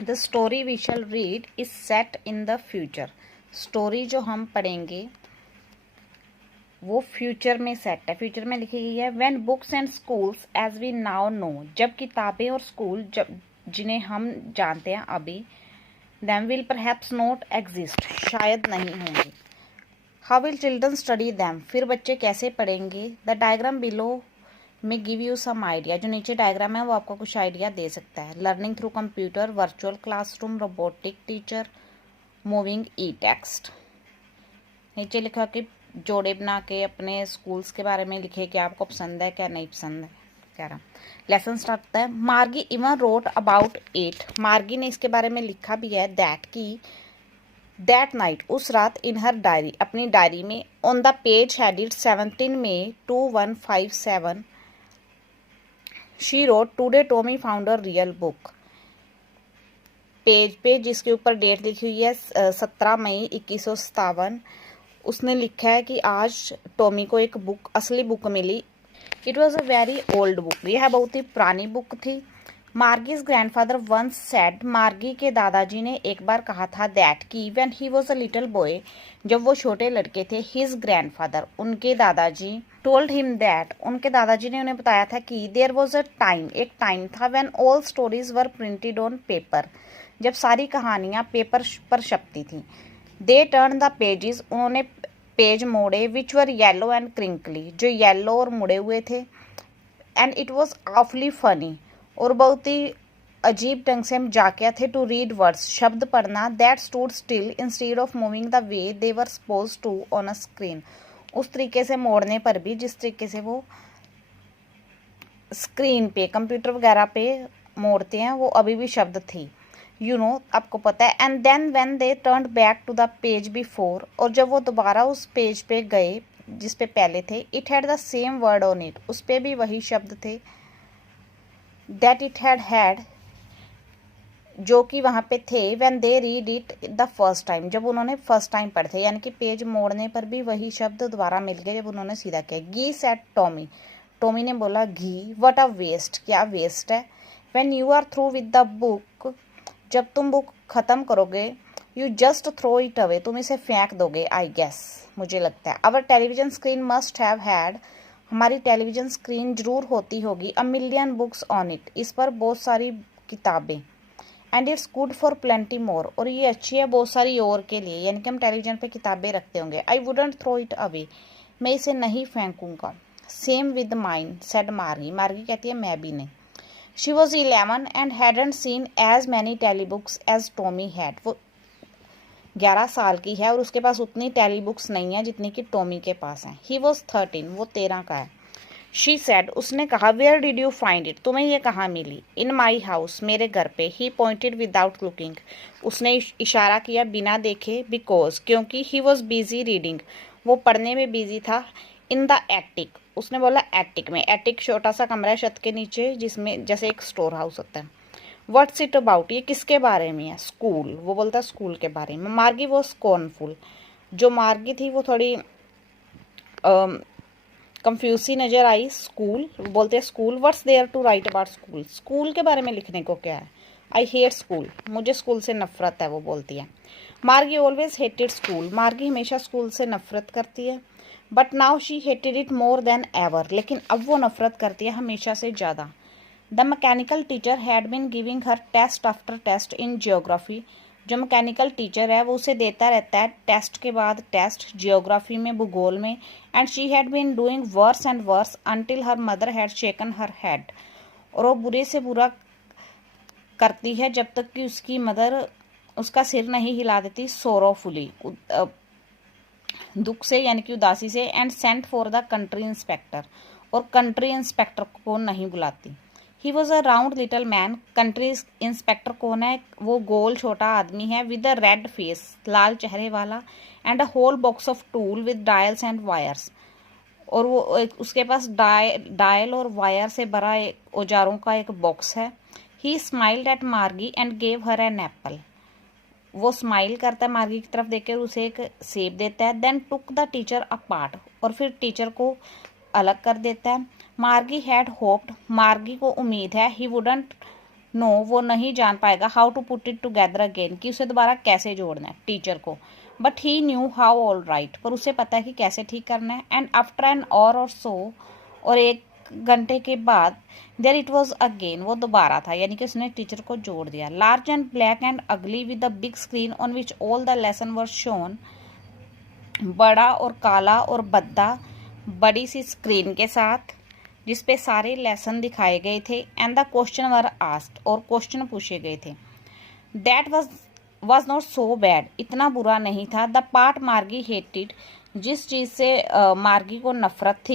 The story we shall read is set in the future. Story जो हम पढ़ेंगे वो फ्यूचर में सेट है, फ्यूचर में लिखी गई है। When books and schools as we now know, जब किताबें और स्कूल जब जिन्हें हम जानते हैं अभी, them will perhaps not exist, शायद नहीं होंगे। How will children study them, फिर बच्चे कैसे पढ़ेंगे। द डायग्राम बिलो में गिव यू सम आइडिया, जो नीचे डायग्राम है वो आपको कुछ आइडिया दे सकता है। Learning through computer, virtual classroom, robotic teacher, moving e text. नीचे लिखा कि जोड़े बना के अपने स्कूल्स के बारे में लिखे, क्या आपको पसंद है क्या नहीं पसंद है। कह रहा लेसन स्टार्ट होता है। मार्गी इवन रोट अबाउट इट, मार्गी ने इसके बारे में लिखा भी है। दैट की दैट नाइट, उस रात, इन हर डायरी, अपनी डायरी में, on the page headed 17 May 2157, she wrote today Tommy found a real book. Page पे जिसके ऊपर डेट लिखी हुई है 17 मई 2157, उसने लिखा है कि आज टॉमी को एक बुक, असली बुक मिली। It was a very old book, यह बहुत ही पुरानी बुक थी। मार्गीज ग्रैंडफादर वंस सेड, मार्गी के दादाजी ने एक बार कहा था, दैट की when he was a little boy, जब वो छोटे लड़के थे, हिज ग्रैंडफादर, उनके दादाजी, टोल्ड हिम दैट, उनके दादाजी ने उन्हें बताया था कि देयर वॉज अ टाइम, एक टाइम था, when all stories were printed on paper, जब सारी कहानियां पेपर पर छपती थी। दे टर्न द पेजेस, उन्होंने पेज मोड़े, विच वर येलो एंड क्रिंकली, जो येलो और मुड़े हुए थे। एंड इट वॉज ऑफली फनी, और बहुत ही अजीब ढंग से हम जाकिया थे। टू रीड वर्ड्स, शब्द पढ़ना। That stood still instead of moving the way they were suppose to on a screen, उस तरीके से मोड़ने पर भी जिस तरीके से वो स्क्रीन पे, कंप्यूटर वगैरह पे मोड़ते हैं, वो अभी भी शब्द थी। यू नो, आपको पता है। And then when they turned back to the page before, और जब वो दोबारा उस पेज पे गए जिस पे पहले थे, it had the same word on it, उस पे भी वही शब्द थे। दैट इट हैड जो कि वहाँ पे थे। When they read it the first time, जब उन्होंने फर्स्ट टाइम पढ़े थे, यानी कि पेज मोड़ने पर भी वही शब्द दोबारा मिल गए जब उन्होंने सीधा किया। गी सेड टॉमी, टॉमी ने बोला घी। व्हाट अ वेस्ट, क्या वेस्ट है। When you are through with the book, जब तुम बुक ख़त्म करोगे, you just throw it away, तुम इसे फेंक दोगे। आई गेस, मुझे लगता है। Our television screen must have had, हमारी टेलीविजन स्क्रीन जरूर होती होगी। A million books on it, इस पर बहुत सारी किताबें। And it's good for plenty more, और ये अच्छी है बहुत सारी और के लिए, यानी कि हम टेलीविजन पे किताबें रखते होंगे। I wouldn't throw it away, मैं इसे नहीं फेंकूंगा। Same with mine said Margie, Margie कहती है मैं भी नहीं। She was 11 and hadn't seen as many telebooks as Tommy had, वो 11 साल की है और उसके पास उतनी टेली बुक्स नहीं है जितनी कि टॉमी के पास हैं। ही वॉज 13, वो 13 का है। शी सेड, उसने कहा, where did you find it, तुम्हें ये कहाँ मिली। इन माई हाउस, मेरे घर पे। ही पॉइंटेड विदाउट लुकिंग, उसने इशारा किया बिना देखे। बिकॉज, क्योंकि। ही वॉज बिजी रीडिंग, वो पढ़ने में बिजी था। इन द एटिक, उसने बोला एटिक में। एटिक छोटा सा कमरा है छत के नीचे जिसमें जैसे एक स्टोर हाउस होता है। व्हाट्स इट अबाउट, ये किसके बारे में है। स्कूल, वो बोलता है स्कूल के बारे में। मार्गी वो स्कॉर्नफुल, जो मार्गी थी वो थोड़ी कंफ्यूज सी नजर आई। स्कूल, बोलते हैं school. What's there to write about school, school के बारे में लिखने को क्या है। आई हेट स्कूल, मुझे स्कूल से नफरत है, वो बोलती है। मार्गी ऑलवेज हेटेड स्कूल, मार्गी हमेशा स्कूल से नफरत करती है। But now she hated it more than ever, लेकिन अब वो नफरत करती है हमेशा से ज़्यादा। The mechanical teacher had been giving her test after test in geography, जो मैकेनिकल टीचर है वो उसे देता रहता है टेस्ट के बाद टेस्ट, जियोग्राफी में, भूगोल में। And she had been doing worse and worse until her mother had shaken her head, और वो बुरे से बुरा करती है जब तक कि उसकी मदर उसका सिर नहीं हिला देती। सोरोफुली, दुख से यानी कि उदासी से। And sent for the country inspector, और कंट्री इंस्पेक्टर को नहीं बुलाती। He was a round little man, country inspector कौन है, वो गोल छोटा आदमी है। विद अ रेड फेस, लाल चेहरे वाला। And a whole box of tool with dials and wires, और वो उसके पास डायल और वायर से भरा औजारों का एक बॉक्स है। He smiled at Margie and gave her an apple, वो स्माइल करता है मार्गी की तरफ देखकर, उसे एक सेब देता है। Then took the teacher apart, और फिर टीचर को अलग कर देता है। मार्गी हैड होप्ड, मार्गी को उम्मीद है, ही वुडंट नो वो नहीं जान पाएगा how to put it together again, कि उसे दोबारा कैसे जोड़ना है टीचर को, but he knew how all right, पर उसे पता है कि कैसे ठीक करना है। एंड आफ्टर एन आवर और सो, और 1 घंटे के बाद, देयर इट वॉज अगेन, वो दोबारा था, यानी कि उसने टीचर को जोड़ दिया। लार्ज एंड ब्लैक एंड अगली with the big screen on which all the lesson were shown, बड़ा और काला और भद्दा, बड़ी सी स्क्रीन के साथ जिसपे सारे लेसन दिखाए गए थे। And the question were asked, और क्वेश्चन पूछे गए थे। That was not so bad, इतना बुरा नहीं था। द पार्ट मार्गी हेटेड, जिस चीज़ से मार्गी को नफरत थी,